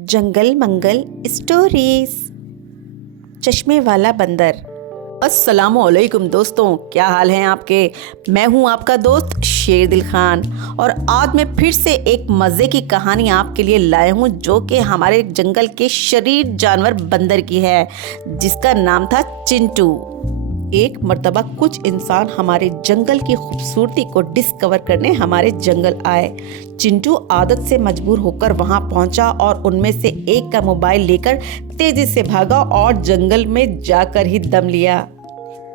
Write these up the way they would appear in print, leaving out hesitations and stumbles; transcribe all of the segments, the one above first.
जंगल मंगल stories. चश्मे वाला बंदर। अस्सलामुअलैकुम दोस्तों, क्या हाल हैं आपके। मैं हूं आपका दोस्त शेर दिल खान और आज मैं फिर से एक मज़े की कहानी आपके लिए लाया हूं जो कि हमारे जंगल के शरीर जानवर बंदर की है, जिसका नाम था चिंटू। एक मर्तबा कुछ इंसान हमारे जंगल की खूबसूरती को डिस्कवर करने हमारे जंगल आए। चिंटू आदत से मजबूर होकर वहां पहुंचा और उनमें से एक का मोबाइल लेकर तेजी से भागा और जंगल में जाकर ही दम लिया।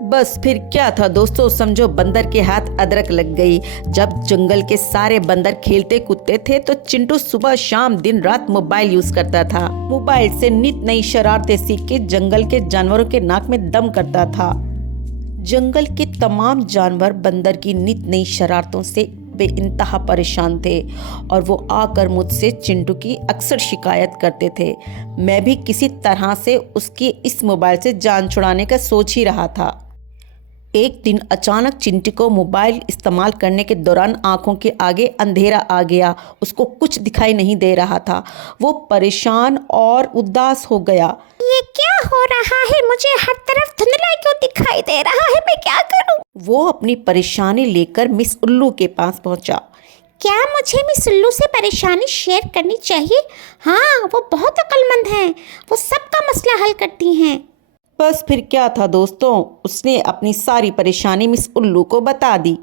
बस फिर क्या था दोस्तों, समझो बंदर के हाथ अदरक लग गई। जब जंगल के सारे बंदर खेलते कूदते थे तो चिंटू सुबह शाम दिन रात मोबाइल यूज करता था। मोबाइल से नित नई शरारतें सीख के जंगल के जानवरों के नाक में दम करता था। जंगल के तमाम जानवर बंदर की नित नई शरारतों से बेइंतहा परेशान थे और वो आकर मुझसे चिंटू की अक्सर शिकायत करते थे। मैं भी किसी तरह से उसकी इस मोबाइल से जान छुड़ाने का सोच ही रहा था। एक दिन अचानक चिंटू को मोबाइल इस्तेमाल करने के दौरान आंखों के आगे अंधेरा आ गया। उसको कुछ दिखाई नहीं दे रहा था। वो परेशान और उदास हो गया। ये क्या हो रहा है, मुझे हर तरफ धुंधला क्यों दिखाई दे रहा है, मैं क्या करूं? वो अपनी परेशानी लेकर मिस उल्लू के पास पहुंचा। क्या मुझे मिस उल्लू से परेशानी शेयर करनी चाहिए? हाँ, वो बहुत अक्लमंद हैं, वो सबका मसला हल करती हैं। बस फिर क्या था दोस्तों, उसने अपनी सारी परेशानी मिस उल्लू को बता दी।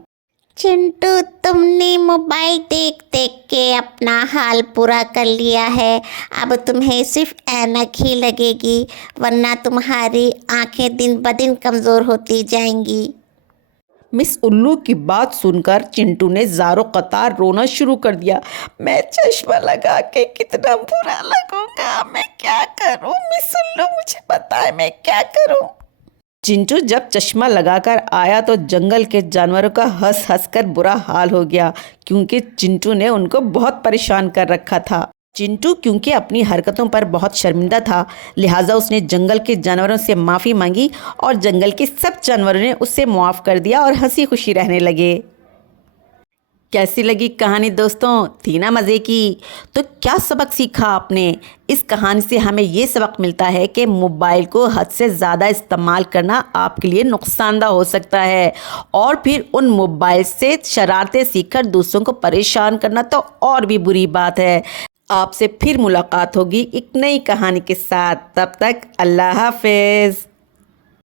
चिंटू, तुमने मोबाइल देख देख के अपना हाल पूरा कर लिया है। अब तुम्हें सिर्फ ऐनक ही लगेगी, वरना तुम्हारी आंखें दिन ब दिन कमज़ोर होती जाएंगी। मिस उल्लू की बात सुनकर चिंटू ने ज़ारो कतार रोना शुरू कर दिया। मैं चश्मा लगा के कितना बुरा लगूंगा, मैं क्या करूं मिस उल्लू, मुझे बताए मैं क्या करूं। चिंटू जब चश्मा लगाकर आया तो जंगल के जानवरों का हंस हंस कर बुरा हाल हो गया, क्योंकि चिंटू ने उनको बहुत परेशान कर रखा था। चिंटू क्योंकि अपनी हरकतों पर बहुत शर्मिंदा था, लिहाजा उसने जंगल के जानवरों से माफ़ी मांगी और जंगल के सब जानवरों ने उससे मुआफ़ कर दिया और हंसी खुशी रहने लगे। कैसी लगी कहानी दोस्तों, थी ना मज़े की। तो क्या सबक सीखा आपने? इस कहानी से हमें ये सबक मिलता है कि मोबाइल को हद से ज़्यादा इस्तेमाल करना आपके लिए नुकसानदा हो सकता है, और फिर उन मोबाइल से शरारतें सीखकर दूसरों को परेशान करना तो और भी बुरी बात है। आपसे फिर मुलाकात होगी एक नई कहानी के साथ। तब तक अल्लाह हाफ़िज़।